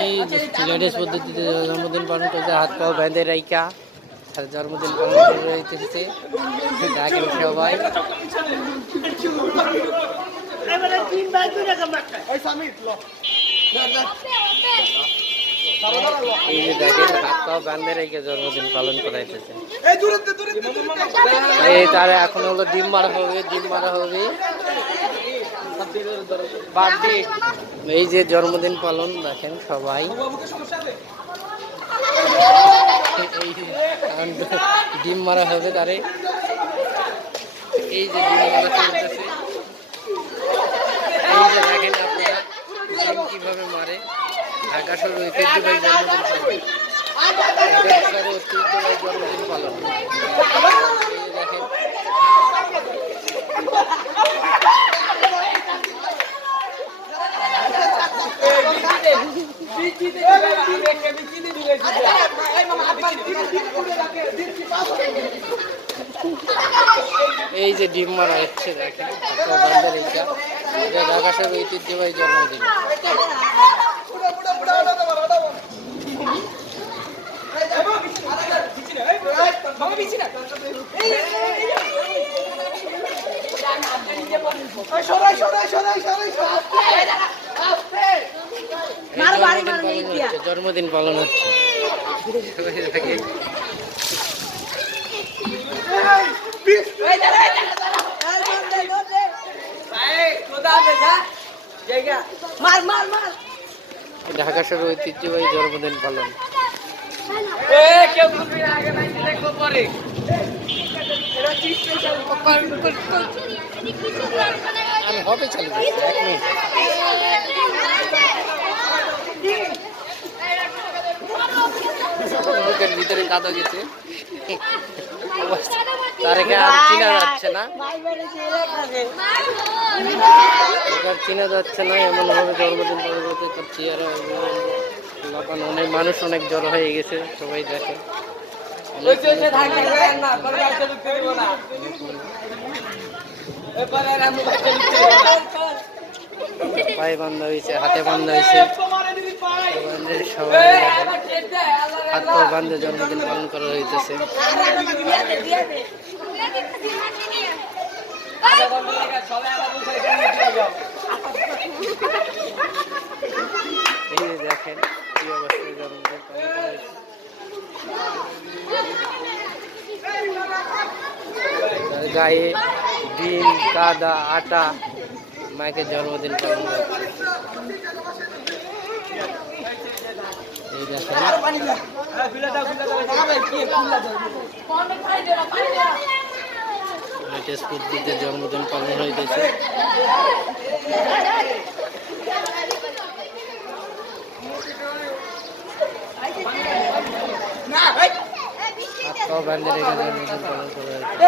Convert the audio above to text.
এই লেডিস পদ্ধতিতে জন্মদিন পালন করছে, হাত পাও বেঁধে রাইকা আর জন্মদিন পালন করে রইতেছে। দেখেন সবাই এই যে দেখেন হাত পাও বেঁধে রাইকা জন্মদিন পালন করাইতেছে। এই তারা এখন হলো ডিম মারা হবে, ডিম মারা হবে। এই যে জন্মদিন পালন দেখেন সবাই, ডিম মারা হবে তারে। এই যে ডিম মারা চলতেছে, এই যে দেখেন আপনারা ডিম কিভাবে মারে। ঢাকা শহর ঐতিহ্যবাহী জন্মদিন পালন, ঢাকা শহর ঐতিহ্যবাহী জন্মদিন পালন। এই যে দেখেন এই যে ডিম মারা হচ্ছে দেখেন ঢাকা শহর ঐতিহ্যবাহী জন্মদিন। জন্মদিন পালন হচ্ছে ঢাকা শহর ঐতিহ্যবাহী জন্মদিন পালন। আমি হবে চালু করছি 1 মিনিট। বুকের ভিতরে কাদা গেছে, তারকে আর চিনা যাচ্ছে না, চিনা যাচ্ছে না। এমন ভাবে জন্মদিন পালন করতে তার চেয়ারা লাগানো, অনেক মানুষ অনেক জড়ো হয়ে গেছে। সবাই দেখে পায়ে বান্ধা হয়েছে, হাতে বান্ধা হয়েছে, সবাই হাত পা বান্ধে জন্মদিন পালন করা হইতেছে। এই দেখেন কি অবস্থায় জন্মদিন পালন করা হয়েছে। গায়ে ডিম, কাদা, আটা মাকে জন্মদিন পালন করছে। এই দেখেন লেটেস্ট পদ্ধতিতে জন্মদিন পালন হইতেছে। হাত পাও বান্ধে রেখে জন্মদিন পালন করা হয়েছে।